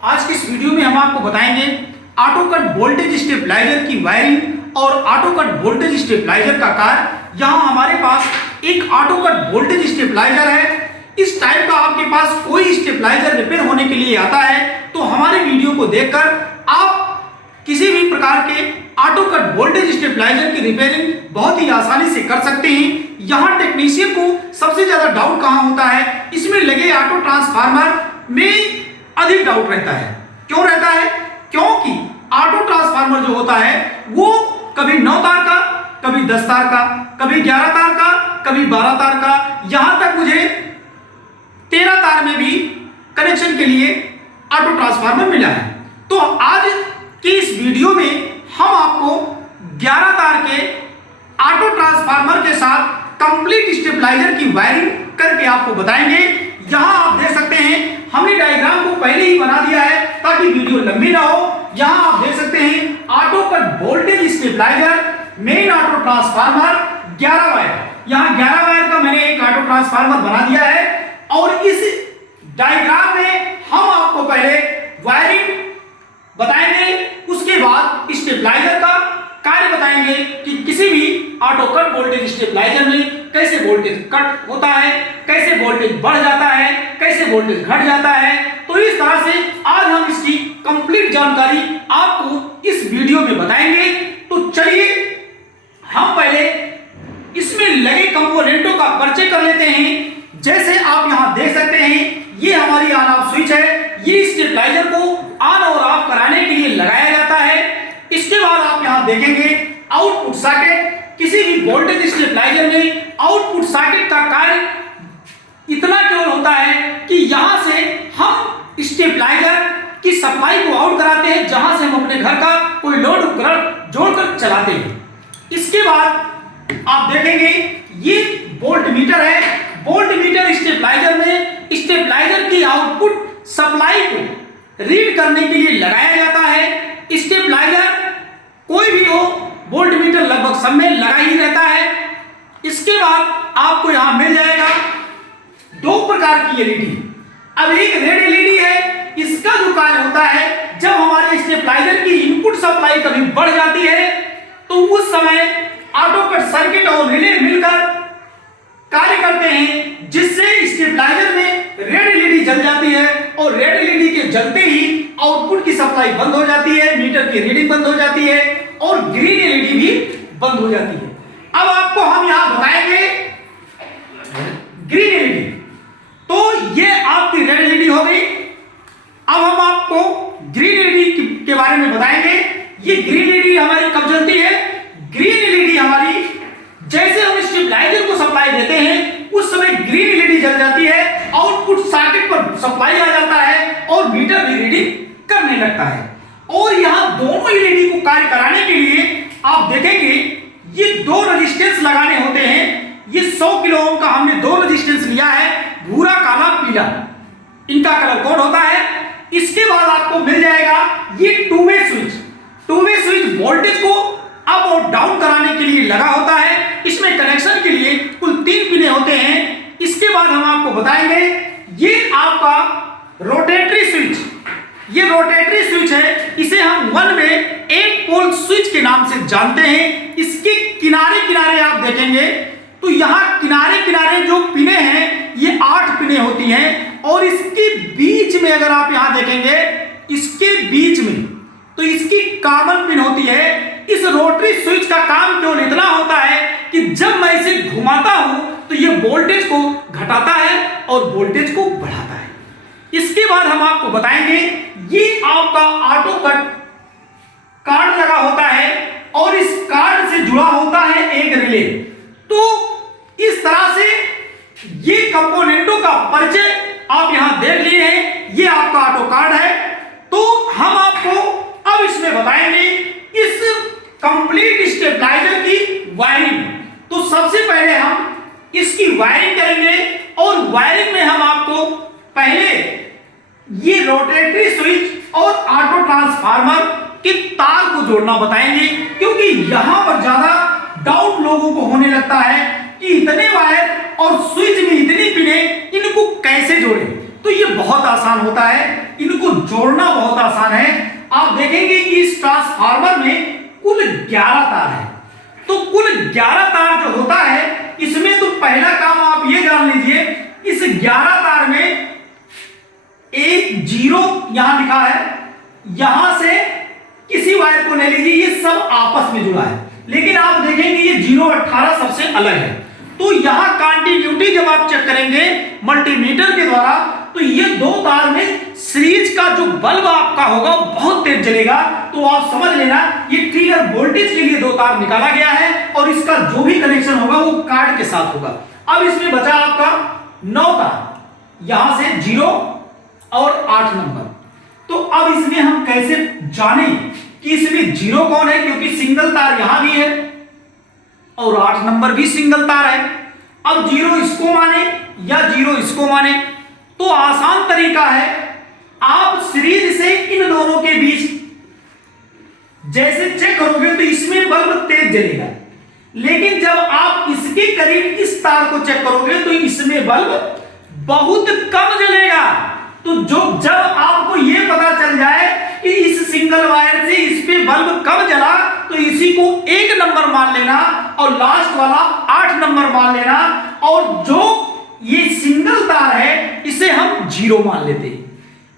आज की इस वीडियो में हम आपको बताएंगे ऑटो कट वोल्टेज स्टेबलाइजर की वायरिंग और ऑटो कट वोल्टेज स्टेबलाइजर का कार्य। यहाँ हमारे पास एक ऑटो कट वोल्टेज स्टेबलाइजर है। इस टाइप का आपके पास कोई स्टेबलाइजर रिपेयर होने के लिए आता है तो हमारे वीडियो को देखकर आप किसी भी प्रकार के ऑटो कट वोल्टेज स्टेबलाइजर की रिपेयरिंग बहुत ही आसानी से कर सकते हैं। यहाँ टेक्नीशियन को सबसे ज्यादा डाउट कहाँ होता है, इसमें लगे ऑटो ट्रांसफार्मर में अधिक डाउट रहता है। क्यों रहता है? क्योंकि ऑटो ट्रांसफार्मर जो होता है वो कभी 9 तार का, कभी 10 तार का, कभी 11 तार का, कभी 12 तार का, यहां तक मुझे 13 तार में भी कनेक्शन के लिए ऑटो ट्रांसफार्मर मिला है। तो आज की इस वीडियो में हम आपको 11 तार के ऑटो ट्रांसफार्मर के साथ कंप्लीट स्टेबलाइजर की वायरिंग करके आपको बताएंगे। यहां आप देख सकते हैं हमने डायग्राम को पहले ही बना दिया है ताकि वीडियो लंबी ना हो। यहां आप देख सकते हैं auto cut voltage stabiliser main auto transformer 11 wire. यहां 11 वायर का मैंने एक ऑटो ट्रांसफार्मर बना दिया है और इस डायग्राम में हम आपको पहले वायरिंग बताएंगे, उसके बाद स्टेबलाइजर का कार्य बताएंगे कि किसी भी ऑटो कट वोल्टेज स्टेबलाइजर में कैसे वोल्टेज कट होता है, कैसे वोल्टेज बढ़ जाता है, कैसे वोल्टेज घट जाता है। तो इस तरह से आज हम इसकी कंप्लीट जानकारी आपको इस वीडियो में बताएंगे। तो चलिए हम पहले इसमें लगे कंपोनेंटों का परिचय कर लेते हैं। जैसे आप यहां देख सकते हैं ये हमारी ऑन ऑफ स्विच है। ये स्टेबलाइजर को ऑन और ऑफ कराने के लिए लगाया जाता है। इसके बाद आप यहां देखेंगे आउटपुट सॉकेट। किसी भी वोल्टेज स्टेबलाइजर में आउटपुट सॉकेट का कार्य इतना केवल होता है कि यहां से हम स्टेबलाइजर की सप्लाई को आउट कराते हैं, जहां से हम अपने घर का कोई लोड उपकरण जोड़कर चलाते हैं। इसके बाद आप देखेंगे ये वोल्ट मीटर है। वोल्ट मीटर स्टेबलाइजर में स्टेबलाइजर की आउटपुट सप्लाई को रीड करने के लिए लगाया जाता है। स्टेबलाइजर कोई भी हो, वोल्ट मीटर लगभग सब में लगा ही रहता है। इसके बाद आपको यहां मिल जाएगा 2 प्रकार की एलईडी। अब एक रेड एलईडी है, इसका जो कार्य होता है जब हमारे स्टेबलाइजर की इनपुट सप्लाई कभी बढ़ जाती है तो उस समय ऑटो कट सर्किट और रिले मिलकर कार्य करते हैं, जिससे स्टेबलाइजर में रेड एलईडी जल जाती है और रेड एलईडी के जलते ही आउटपुट की सप्लाई बंद हो जाती है, मीटर की रीडिंग बंद हो जाती है और ग्रीन एलईडी भी बंद हो जाती है। अब आपको हम यहां बताएंगे ग्रीन एलईडी। तो ये आपकी रेड एलईडी हो गई। अब हम आपको ग्रीन एलईडी के बारे में बताएंगे। ये ग्रीन एलईडी हमारी कब जलती है? ग्रीन एलईडी हमारी जैसे हम स्टेबलाइजर को सप्लाई देते हैं उस समय ग्रीन एलईडी जल जाती है, आउटपुट सॉकेट पर सप्लाई आ जाता है और मीटर भी रीडिंग करने लगता है। और यहां दोनों एलईडी को कार्य कराने के लिए आप देखेंगे ये 2 रेजिस्टेंस लगाने होते हैं। ये 100 किलो ओम का हमने 2 रेजिस्टेंस लिया है, भूरा, काला, पीला, इनका कलर कोड होता है। इसके बाद आपको मिल जाएगा ये 2 वे स्विच। 2 वे स्विच वोल्टेज को अप और डाउन कराने के लिए लगा होता है। इसमें कनेक्शन के लिए कुल 3 पिने होते हैं। इसके बाद हम आपको बताएंगे ये आपका रोटेटरी स्विच। ये रोटेटरी स्विच है, इसे हम 1 वे 8 पोल स्विच के नाम से जानते हैं। इसके किनारे किनारे आप देखेंगे तो यहां किनारे किनारे जो पिने हैं ये 8 पिने होती हैं और इसके बीच में अगर आप यहां देखेंगे इसके बीच में तो इसकी कॉमन पिन होती है। इस रोटरी स्विच का काम केवल इतना होता है कि जब मैं इसे घुमाता हूं तो ये वोल्टेज को घटाता है और वोल्टेज को बढ़ाता है। इसके बाद हम आपको बताएंगे ये आपका ऑटो कट कार्ड लगा होता है और इस कार्ड से जुड़ा होता है एक रिले। तो इस तरह से ये कंपोनेंटों का परिचय आप यहां देख लिए हैं। ये आपका ऑटो कार्ड है। तो हम आपको अब इसमें बताएंगे इस कंप्लीट स्टेबलाइजर की वायरिंग। तो सबसे पहले हम इसकी वायरिंग करेंगे और वायरिंग में हम आपको पहले ये रोटेटरी स्विच और ऑटो ट्रांसफार्मर के तार को जोड़ना बताएंगे, क्योंकि यहां पर ज्यादा डाउट लोगों को होने लगता है कि इतने वायर और स्विच में इतनी पिने, इनको कैसे जोड़ें। तो ये बहुत आसान होता है, इनको जोड़ना आसान है। आप देखेंगे कि इस ट्रांसफार्मर में कुल 11 तार है। तो कुल 11 तार जो होता है इसमें तो पहला काम आप ये जान लीजिए, इस 11 तार में एक 0 यहां लिखा है, यहां से किसी वायर को ले लीजिए, ये सब आपस में जुड़ा है। लेकिन आप देखेंगे ये 0 18 सबसे अलग है। तो यहां कंटिन्यूटी जब आप चेक करेंगे मल्टीमीटर के द्वारा, तो ये दो तार में सीरीज का जो बल्ब आपका होगा बहुत तेज जलेगा। तो आप समझ लेना ये ट्रिगर वोल्टेज के लिए दो तार निकाला गया है और इसका जो भी कनेक्शन होगा वो कार्ड के साथ होगा। अब इसमें बचा आपका 9 तार, यहां से 0 और 8 नंबर। तो अब इसमें हम कैसे जाने कि इसमें 0 कौन है, क्योंकि सिंगल तार यहां भी है और 8 नंबर भी सिंगल तार है। अब 0 इसको माने या 0 इसको माने, तो आसान तरीका है, आप सीरीज से इन दोनों के बीच जैसे चेक करोगे तो इसमें बल्ब तेज जलेगा, लेकिन जब आप इसके करीब इस तार को चेक करोगे तो इसमें बल्ब बहुत कम जलेगा। तो जब आपको यह पता चल जाए कि इस सिंगल वायर से इस पे बल्ब कब जला, तो इसी को 1 नंबर मान लेना और लास्ट वाला 8 नंबर मान लेना, और जो ये सिंगल तार है इसे हम 0 मान लेते हैं।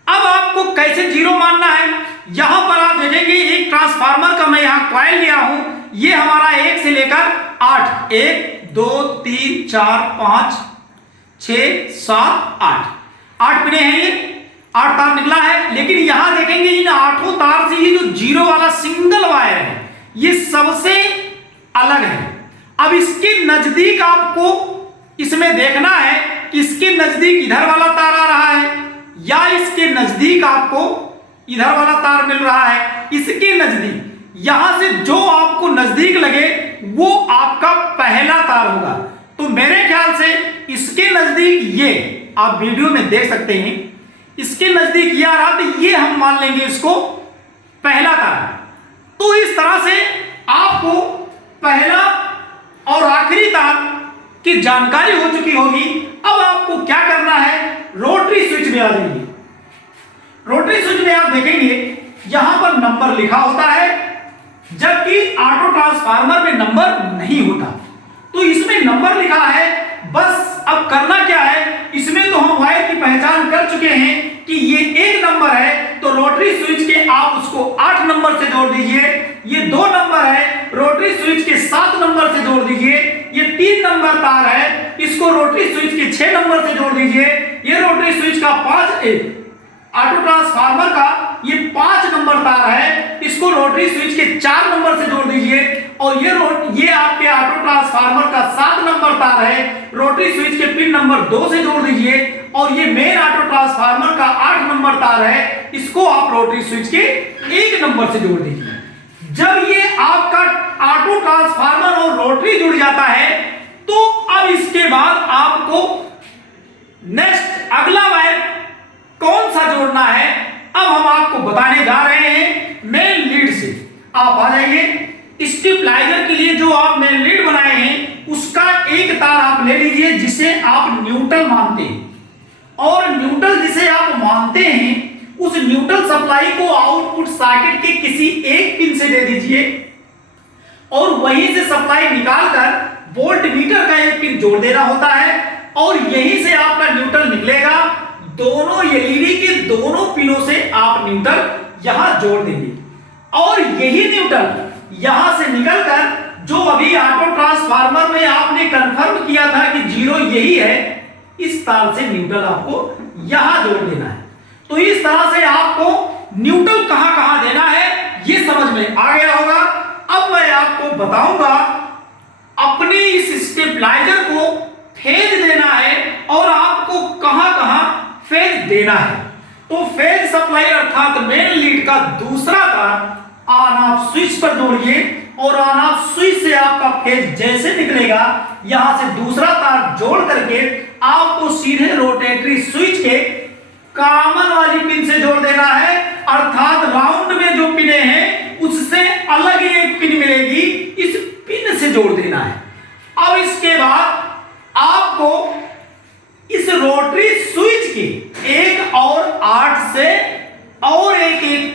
अब आपको कैसे 0 मानना है, यहां पर आप देखेंगे एक ट्रांसफार्मर का मैं यहां कॉइल लिया हूं, ये हमारा 1 से लेकर 8, 1 2 3 4 5 6 7 8 पिने हैं, ये 8 तार निकला है। लेकिन यहां देखेंगे इन 8 तार से ये जो 0 वाला सिंगल वायर है ये सबसे अलग है। अब इसके नजदीक आपको इसमें देखना है कि इसके नजदीक इधर वाला तार आ रहा है या इसके नजदीक आपको इधर वाला तार मिल रहा है। इसके नजदीक यहां से जो आपको नजदीक लगे वो आपका पहला तार होगा। तो मेरे ख्याल से इसके नजदीक ये आप वीडियो में देख सकते हैं, इसके नजदीक ये आ रहा, तो ये हम मान लेंगे इसको पहला तार। तो इस तरह से आपको पहला और आखिरी तार की जानकारी हो चुकी होगी। अब आपको क्या करना है, रोटरी स्विच में आ जाइए। रोटरी स्विच में आप देखेंगे यहां पर नंबर लिखा होता है, जबकि ऑटो ट्रांसफार्मर में नंबर नहीं होता। तो इसमें नंबर लिखा है, बस अब करना क्या है, इसमें तो हम वायर की पहचान कर चुके हैं कि ये 1 नंबर है, तो रोटरी स्विच के आप उसको 8 नंबर से जोड़ दीजिए। ये 2 नंबर है, रोटरी स्विच के 7 नंबर से जोड़ दीजिए। ये 3 नंबर तार है, इसको रोटरी स्विच के 6 नंबर से जोड़ दीजिए। ये रोटरी स्विच का 5 ऑटो ट्रांसफार्मर का ये 5 नंबर तार है, इसको रोटरी स्विच के 4 नंबर से जोड़ दीजिए। और ये आपके ऑटो ट्रांसफार्मर का 7 नंबर तार है, रोटरी स्विच के पिन नंबर 2 से जोड़ दीजिए। और ये मेन ऑटो ट्रांसफार्मर का 8 नंबर तार है, इसको आप रोटरी स्विच के 1 नंबर से जोड़ दीजिए। जब ये आपका ऑटो ट्रांसफार्मर और रोटरी जुड़ जाता है, तो अब इसके बाद आपको नेक्स्ट अगला वायर कौन सा जोड़ना है, अब हम आपको बताने जा रहे हैं मेन लीड से। आप आ जाइए, स्टेबलाइजर के लिए जो आप मेन लीड बनाए हैं उसका एक तार आप ले लीजिए जिसे आप न्यूट्रल मानते हैं, और न्यूट्रल जिसे आप मानते हैं उस न्यूट्रल सप्लाई को आउटपुट सॉकेट के किसी एक पिन से दे दीजिए, और वहीं से सप्लाई निकालकर वोल्ट मीटर का एक पिन जोड़ देना होता है, और यहीं से आपका न्यूट्रल निकलेगा। दोनों एलईडी के दोनों पिनों से आप न्यूट्रल यहां जोड़ देंगे, और यही न्यूट्रल यहां से निकलकर जो अभी ऑटो ट्रांसफार्मर में आपने कंफर्म किया था कि 0 यही है, इस तार से न्यूट्रल आपको यहां जोड़ देना है। तो इस तरह से आपको न्यूट्रल कहां कहां देना है यह समझ में आ गया होगा। अब मैं आपको बताऊंगा अपने इस स्टेबलाइजर को फेज देना है और आपको कहां कहां फेज देना है। तो फेज सप्लाई अर्थात मेन लीड का दूसरा तार ऑन ऑफ स्विच पर जोड़िए, और ऑन ऑफ स्विच से आपका फेज जैसे निकलेगा यहां से दूसरा तार जोड़ करके आपको सीधे रोटेटरी स्विच के कॉमन वाली पिन से जोड़ देना है, अर्थात राउंड में जो पिने हैं उससे अलग एक पिन मिलेगी, इस पिन से जोड़ देना है। अब इसके बाद आपको इस रोटरी स्विच की 1 और 8 से और एक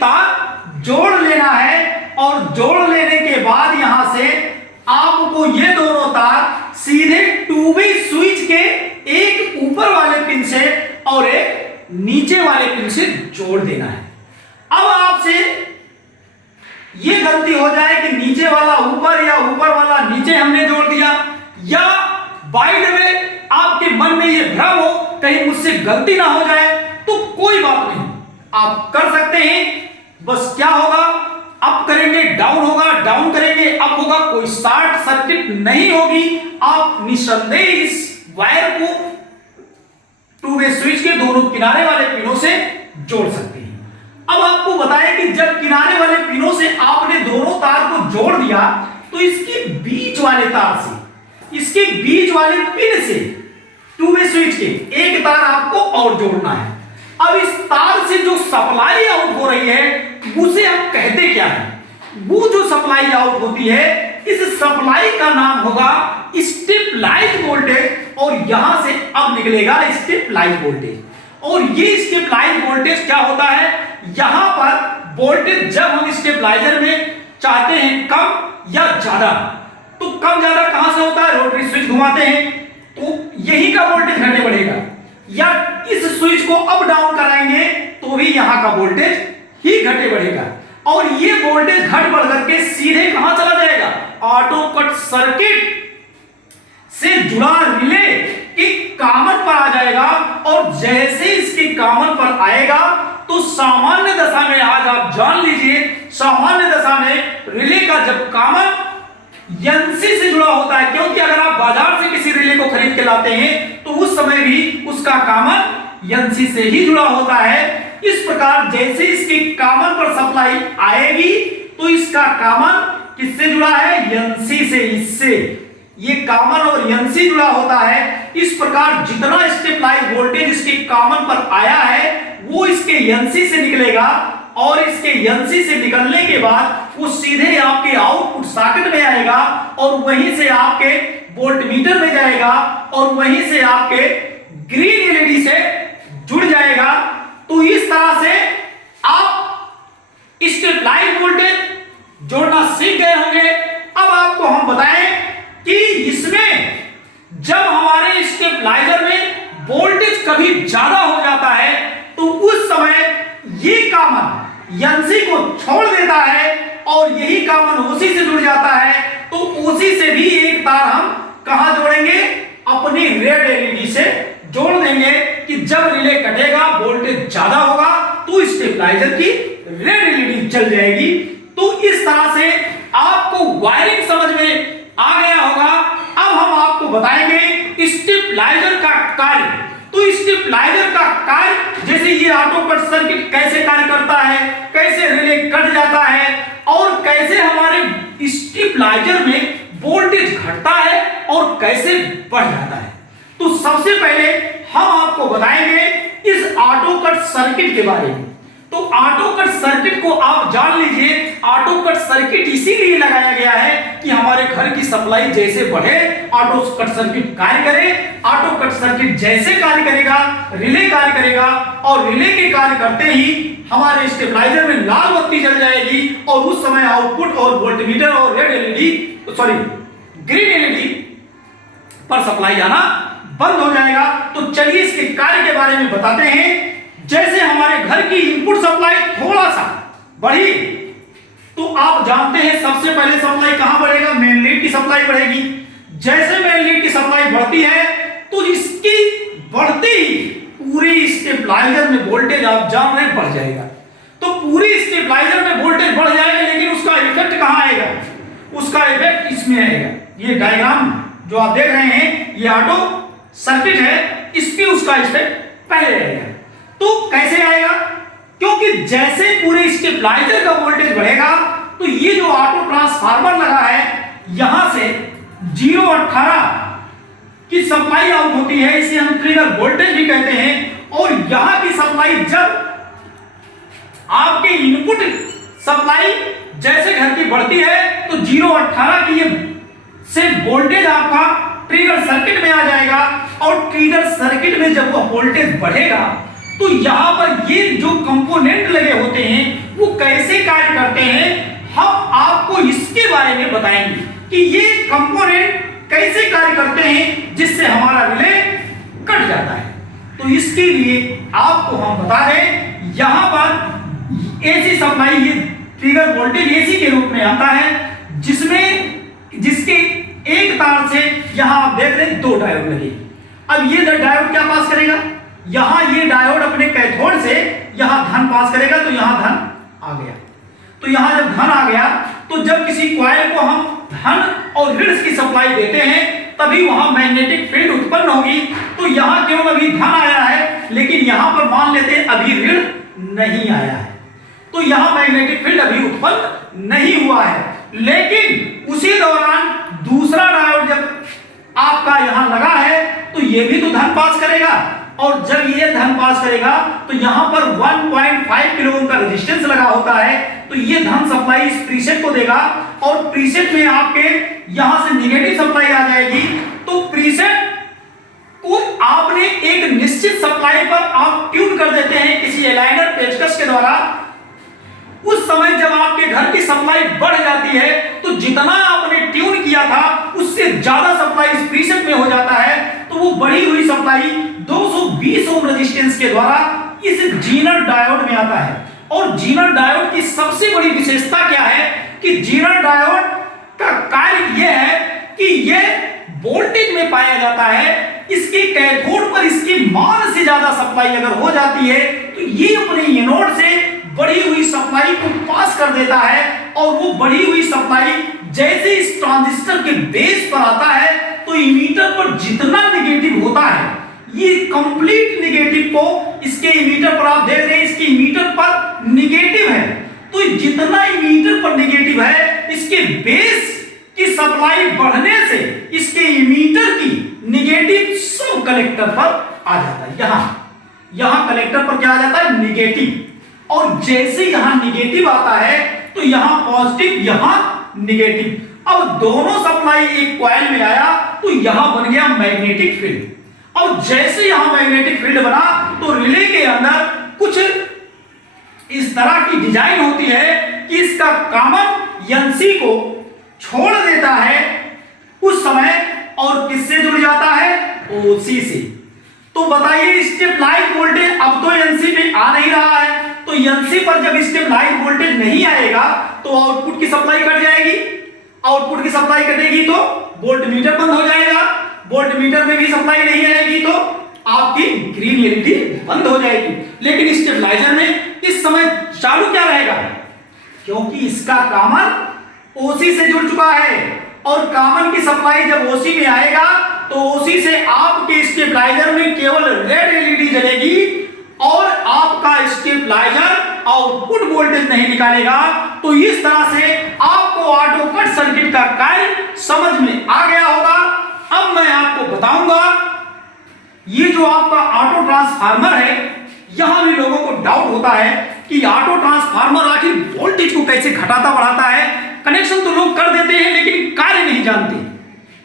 जोड़ लेना है और जोड़ लेने के बाद यहां से आपको ये दोनों तार सीधे 2 वे स्विच के एक ऊपर वाले पिन से और एक नीचे वाले पिन से जोड़ देना है। अब आपसे ये गलती हो जाए कि नीचे वाला ऊपर या ऊपर वाला नीचे हमने जोड़ दिया, या बाय द वे आपके मन में ये भ्रम हो कहीं मुझसे गलती ना हो जाए, तो कोई बात नहीं, आप कर सकते हैं। बस क्या होगा, अप करेंगे डाउन होगा, डाउन करेंगे अप होगा, कोई शॉर्ट सर्किट नहीं होगी। आप निसंदेह इस वायर को 2 वे स्विच के दोनों किनारे वाले पिनों से जोड़ सकते हैं। अब आपको बताएं कि जब किनारे वाले पिनों से आपने दोनों तार को जोड़ दिया तो इसके बीच वाले तार से, इसके बीच वाले पिन से 2 वे स्विच के एक तार आपको और जोड़ना है। अब इस तार से जो सप्लाई आउट हो रही है उसे हम कहते क्या है, वो जो सप्लाई आउट होती है इस सप्लाई का नाम होगा स्टेप लाइट वोल्टेज, और यहां से अब निकलेगा स्टेप लाइट वोल्टेज। और ये स्टेप लाइट वोल्टेज क्या होता है, यहां पर वोल्टेज जब हम स्टेबलाइजर में चाहते हैं कम या ज्यादा, तो कम ज्यादा कहां से होता है, रोटरी स्विच घुमाते हैं तो यही का वोल्टेज घटे बढ़ेगा, या इस स्विच को अप डाउन कराएंगे तो भी यहां का वोल्टेज ही घटे बढ़ेगा। और ये वोल्टेज घट बढ़ करके सीधे कहां चला जाएगा, ऑटो कट सर्किट से जुड़ा रिले के कॉमन पर आ जाएगा। और जैसे इसके कॉमन पर आएगा तो सामान्य दशा में, आज आप जान लीजिए, सामान्य दशा में रिले का जब कॉमन एनसी से जुड़ा होता है, क्योंकि अगर आप बाजार से किसी रिले को खरीद के लाते हैं तो उस समय भी उसका कॉमन एनसी से ही जुड़ा होता है। इस प्रकार जैसे इसके कॉमन पर सप्लाई आएगी तो इसका कॉमन किससे जुड़ा है, एनसी से, इससे ये कॉमन और एनसी जुड़ा होता है। इस प्रकार जितना स्टेप लाइट वोल्टेज इसके कॉमन पर आया है वो इसके एनसी से निकलेगा, और इसके एनसी से निकलने के बाद वो सीधे आपके आउटपुट सॉकेट में आएगा और वहीं से आपके वोल्टमीटर में जाएगा और वहीं से आपके ग्रीन एलईडी से जुड़ जाएगा। तो इस तरह से आप स्टेप लाइट वोल्टेज जोड़ना सीख गए होंगे। अब आपको हम बताएं कि इसमें जब हमारे स्टेबलाइजर में वोल्टेज कभी ज्यादा हो जाता है तो उस समय ये कॉमन एनसी को छोड़ देता है और यही कॉमन ओसी से जुड़ जाता है। तो ओसी से भी एक तार हम कहां जोड़ेंगे, अपनी रेड एलईडी से जोड़ देंगे कि जब रिले कटेगा वोल्टेज ज्यादा होगा तो स्टेबलाइजर की रेड एलईडी जल जाएगी। तो इस तरह से आपको वायरिंग समझ में आ गया होगा। अब हम आपको बताएंगे स्टेबलाइजर का कार्य। तो स्टेबलाइजर का कार्य, जैसे ये ऑटो कट सर्किट कैसे कार्य करता है, कैसे रिले कट जाता है और कैसे हमारे स्टेबलाइजर में वोल्टेज घटता है और कैसे बढ़ जाता है। तो सबसे पहले हम आपको बताएंगे इस ऑटो कट सर्किट के बारे में। तो ऑटो कट सर्किट को आप जान लीजिए, ऑटो कट सर्किट इसीलिए लगाया गया है कि हमारे घर की सप्लाई जैसे बढ़े ऑटो कट सर्किट कार्य करे। ऑटो कट सर्किट जैसे कार्य करेगा रिले कार्य करेगा, और रिले के कार्य करते ही हमारे स्टेबलाइजर में लाल बत्ती जल जाएगी और उस समय आउटपुट और वोल्टमीटर और red LED, sorry green LED पर सप्लाई जाना बंद हो जाएगा। तो चलिए इसके कार्य के बारे में बताते हैं। जैसे हमारे घर की इनपुट सप्लाई थोड़ा सा बढ़ी तो आप जानते हैं सबसे पहले सप्लाई कहां बढ़ेगा, मेन लीड की सप्लाई बढ़ेगी। जैसे मेन लीड की सप्लाई बढ़ती है तो इसकी बढ़ती ही पूरी स्टेबलाइजर में वोल्टेज आप जान रहे हैं बढ़ जाएगा। तो पूरी स्टेबलाइजर में वोल्टेज बढ़ जाएगा, लेकिन उसका इफेक्ट कहां आएगा, उसका इफेक्ट इसमें आएगा। ये डायग्राम जो आप देख रहे हैं ये ऑटो सर्किट है, इसमें उसका इफेक्ट पहले आएगा। तो कैसे आएगा, क्योंकि जैसे पूरे स्टेबलाइजर का वोल्टेज बढ़ेगा तो ये जो ऑटो ट्रांसफार्मर लगा है यहां से 0.18 की सप्लाई आउट होती है, इसे हम ट्रिगर वोल्टेज भी कहते हैं। और यहां की सप्लाई जब आपके इनपुट सप्लाई जैसे घर की बढ़ती है तो 0.18 की ये से वोल्टेज आपका ट्रिगर सर्किट में आ जाएगा। और ट्रिगर सर्किट में जब वह वोल्टेज बढ़ेगा तो यहां पर ये जो कंपोनेंट लगे होते हैं वो कैसे कार्य बताएंगे कि ये कंपोनेंट कैसे कार्य करते हैं जिससे हमारा रिले कट जाता है। तो इसके लिए आपको हम बता दें, यहां पर एसी सप्लाई, ये ट्रिगर वोल्टेज एसी के रूप में आता है, जिसके एक तार से यहां आप देख रहे हैं 2 डायोड लगे। अब ये डायोड क्या पास करेगा, यहां ये डायोड अपने कैथोड से यहां धन पास करेगा, तो यहां धन आ गया। तो यहां जब धन आ गया, तो जब किसी कॉइल को हम धन और ऋण की सप्लाई देते हैं तभी वहां मैग्नेटिक फील्ड उत्पन्न होगी। तो यहां केवल अभी धन आया है, लेकिन यहां पर मान लेते हैं अभी ऋण नहीं आया है, तो यहां मैग्नेटिक फील्ड अभी उत्पन्न नहीं हुआ है। लेकिन उसी दौरान दूसरा डायोड जब आपका यहां लगा है तो ये भी तो धन पास करेगा, और जब ये धन पास करेगा तो यहां पर 1.5 किलो ओम का रेजिस्टेंस लगा होता है, तो ये धन सप्लाई इस प्रीसेट को देगा, और प्रीसेट में आपके यहां से निगेटिव सप्लाई आ जाएगी। तो प्रीसेट को आपने एक निश्चित सप्लाई पर आप ट्यून कर देते हैं किसी अलाइनर पेचकस के द्वारा। उस समय जब आपके घर की सप्लाई बढ़ जाती है तो जितना आपने ट्यून किया था उससे ज्यादा सप्लाई इस प्रीसेट में हो जाता है, तो वो बढ़ी हुई सप्लाई 220 ओम रेजिस्टेंस के द्वारा इस जीनर डायोड में आता है। और जीनर डायोड की सबसे बड़ी विशेषता क्या है कि जीनर डायोड का कार्य यह है कि यह वोल्टेज में पाया जाता है। इसके कैथोड पर इसकी मान से ज्यादा सप्लाई अगर हो जाती है तो ये अपने एनोड से बढ़ी हुई सप्लाई को पास कर देता है, और वो बढ़ी हुई सप्लाई जैसे इस ट्रांजिस्टर के बेस पर आता है तो इमीटर पर जितना नेगेटिव होता है, ये कंप्लीट नेगेटिव को इसके इमीटर पर आप देख रहे हैं, इसके इमीटर पर नेगेटिव है, तो जितना इमीटर पर नेगेटिव है इसके बेस की सप्लाई बढ़ने से इसके इमीटर की नेगेटिव सब कलेक्टर पर आ जाता है। यहां कलेक्टर पर क्या आ जाता है, नेगेटिव, और जैसे यहां नेगेटिव आता है तो यहां पॉजिटिव, यहां नेगेटिव। अब दोनों सप्लाई एक कॉइल में आया तो यहां बन गया मैग्नेटिक फील्ड, और जैसे यहां मैग्नेटिक फील्ड बना तो रिले के अंदर कुछ इस तरह की डिजाइन होती है कि इसका कॉमन एनसी को छोड़ देता है उस समय, और किससे जुड़ जाता है, ओसी से। तो बताइए स्टेबलाइज वोल्टेज अब तो एनसी पे आ नहीं रहा है, तो एनसी पर जब स्टेबलाइज वोल्टेज नहीं आएगा तो आउटपुट की सप्लाई कट जाएगी, आउटपुट की सप्लाई कटेगी तो वोल्टमीटर बंद हो जाएगा, वोल्टमीटर में भी सप्लाई नहीं आएगी तो आपकी ग्रीन एलईडी बंद हो जाएगी। लेकिन स्टेबलाइजर में इस समय चालू क्या रहेगा, क्योंकि इसका कॉमन ओसी से जुड़ चुका है, और कॉमन की सप्लाई जब ओसी में आएगा तो ओसी से आपके स्टेबलाइजर में केवल रेड एलईडी जलेगी, और आपका स्टेबलाइजर आउटपुट वोल्टेज नहीं निकालेगा। तो इस तरह से आपको ऑटो कट सर्किट का कार्य समझ में आ गया होगा। अब मैं आपको बताऊंगा, ये जो आपका ऑटो ट्रांसफार्मर है, यहां भी लोगों को डाउट होता है कि ऑटो ट्रांसफार्मर आखिर वोल्टेज को कैसे घटाता बढ़ाता है। कनेक्शन तो लोग कर देते हैं लेकिन कार्य नहीं जानते।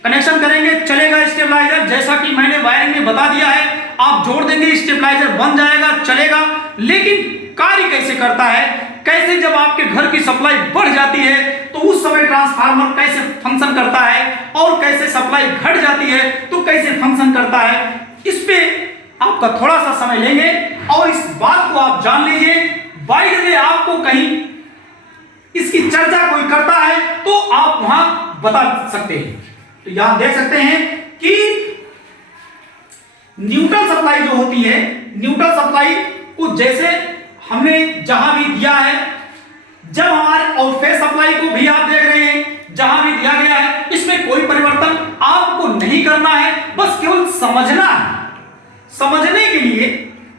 कनेक्शन करेंगे चलेगा स्टेबलाइजर, जैसा कि मैंने वायरिंग में बता दिया है, आप जोड़ देंगे स्टेबलाइजर बन जाएगा, चलेगा, लेकिन कार्य कैसे करता है, कैसे जब आपके घर की सप्लाई बढ़ जाती है तो उस समय ट्रांसफार्मर कैसे फंक्शन करता है, और कैसे सप्लाई घट जाती है तो कैसे फंक्शन करता है, इस पे आपका थोड़ा सा समय लेंगे और इस बात को आप जान लीजिए। बाय द वे आपको कहीं इसकी चर्चा कोई करता है तो आप वहां बता सकते हैं। तो यहां देख सकते हैं कि न्यूट्रल सप्लाई जो होती है, न्यूट्रल सप्लाई को जैसे हमने जहां भी दिया है, जब हमारे और फेज सप्लाई को भी आप देख रहे हैं जहां भी दिया गया है, इसमें कोई परिवर्तन आपको नहीं करना है, बस केवल समझना है। समझने के लिए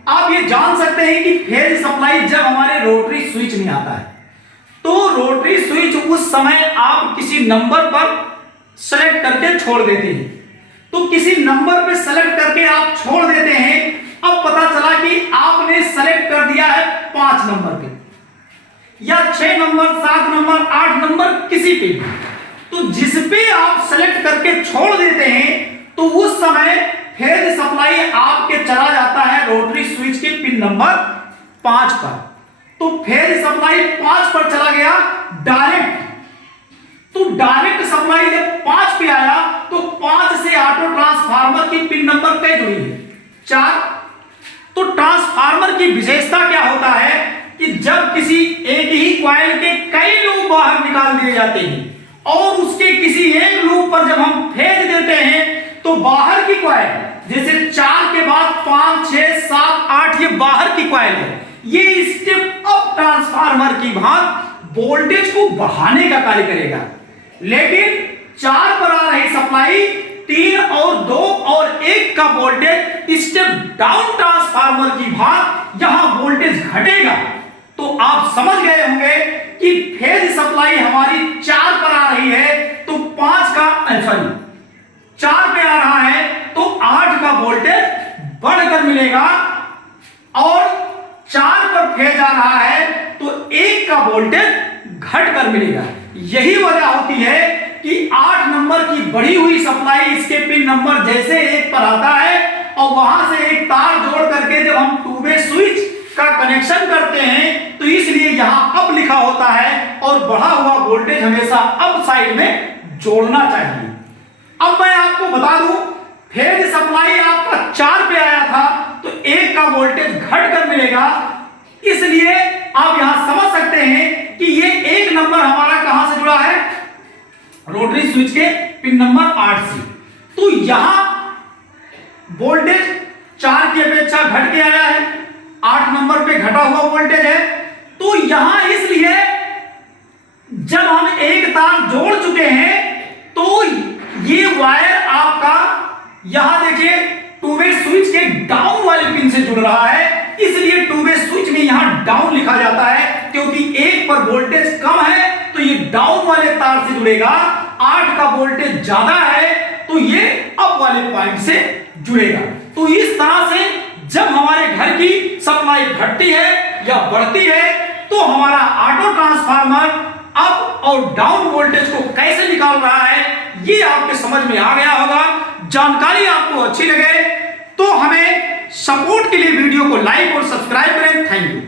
आप ये जान सकते हैं कि फेज सप्लाई जब हमारे रोटरी स्विच में आता है तो रोटरी स्विच उस समय आप किसी नंबर पर सेलेक्ट करके छोड़ देते हैं। तो किसी नंबर पे सेलेक्ट करके आप छोड़ देते हैं। अब पता चला कि आपने सेलेक्ट कर दिया है 5 नंबर पे या 6 नंबर, 7 नंबर, 8 नंबर, किसी पे भी, तो जिस पे आप सेलेक्ट करके छोड़ देते हैं तो उस समय फेज सप्लाई आपके चला जाता है रोटरी स्विच के पिन नंबर 5 पर। तो फेज सप्लाई 5 पर चला गया डायरेक्ट। तो डायरेक्ट सप्लाई जब 5 पे आया तो 5 से ऑटो ट्रांसफार्मर की पिन नंबर कई जुड़ी है? 4। तो ट्रांसफार्मर की विशेषता क्या होता है कि जब किसी एक ही कॉइल के कई लूप बाहर निकाल दिए जाते हैं और उसके किसी एक लूप पर जब हम फेंक देते हैं तो बाहर की कॉइल, जैसे 4 के बाद 5, 6, 7, 8 ये बाहर की कॉइल है, ये स्टेप अप ट्रांसफार्मर की भांति वोल्टेज को बढ़ाने का कार्य करेगा। लेकिन 4 पर आ रही सप्लाई 3 और 2 और 1 का वोल्टेज स्टेप डाउन ट्रांसफार्मर की भांति यहां वोल्टेज घटेगा। तो आप समझ गए होंगे कि फेज सप्लाई हमारी 4 पर आ रही है तो 5 का 4 पे आ रहा है तो 8 का वोल्टेज बढ़कर मिलेगा और 4 पर फेज आ रहा है तो 1 का वोल्टेज घटकर मिलेगा। यही वजह होती है कि 8 नंबर की बढ़ी हुई सप्लाई इसके पिन नंबर जैसे 1 पर आता है और वहां से एक तार जोड़ करके जब हम 2-वे स्विच का कनेक्शन करते हैं तो इसलिए यहां अप लिखा होता है और बढ़ा हुआ वोल्टेज हमेशा अप साइड में जोड़ना चाहिए। अब मैं आपको बता दूं, फेज सप्लाई आपका 4 पे आया था तो 1 का वोल्टेज घटकर मिलेगा। इसलिए आप यहां समझ सकते हैं कि ये 1 नंबर हमारा कहां से जुड़ा है? रोटरी स्विच के पिन नंबर 8 से। तो यहां वोल्टेज 4 की अपेक्षा घट के आया है, 8 नंबर पे घटा हुआ वोल्टेज है। तो यहां इसलिए जब हम एक तार जोड़ चुके हैं तो ये वायर आपका यहां देखिए 2-वे स्विच के डाउन वाले पिन से जुड़ रहा है, इसलिए 2-वे स्विच में यहां डाउन लिखा जाता है क्योंकि 1 पर वोल्टेज कम है तो ये डाउन वाले तार से जुड़ेगा, 8 का वोल्टेज ज्यादा है तो ये अप वाले पॉइंट से जुड़ेगा। तो इस तरह से जब हमारे घर की सप्लाई घटती है या बढ़ती है तो हमारा ऑटो ट्रांसफार्मर अप और डाउन वोल्टेज को कैसे निकाल रहा है ये आपके समझ में आ गया होगा। जानकारी आपको अच्छी लगे तो हमें सपोर्ट के लिए वीडियो को लाइक और सब्सक्राइब करें। Thank you.